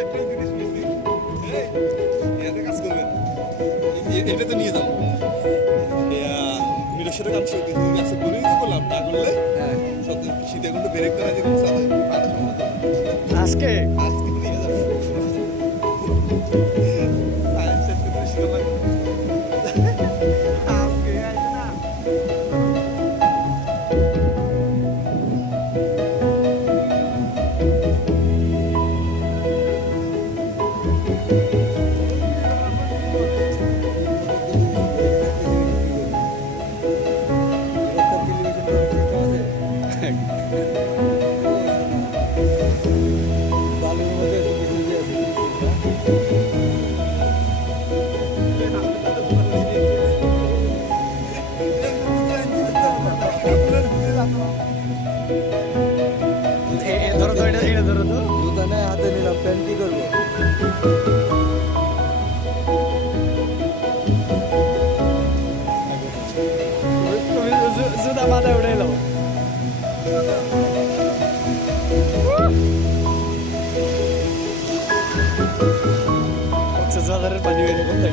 একটা জিনিস মিসিং। এতে কাজ করবেন, এটা তো নিয়ে যাবো। মিরের সাথে কাজ করতে আছে বলেই তো করলাম, না করলে সব শীতে কিন্তু ব্রেক করা যে কোনো চালায় পাটা সম্ভব আজকে আজকে নিয়ে যাবো। সায়েন্সের তো শিখা লাগে আজকে আইছে না। ধরো তো, এটা ধরো তো। জুতা নেই হাতে নিলাম, প্যান্ট কি করবো? তুমি জুতা মাথায় উঠে এলো। কক্সবাজারের পানি বেরিয়ে কোথায়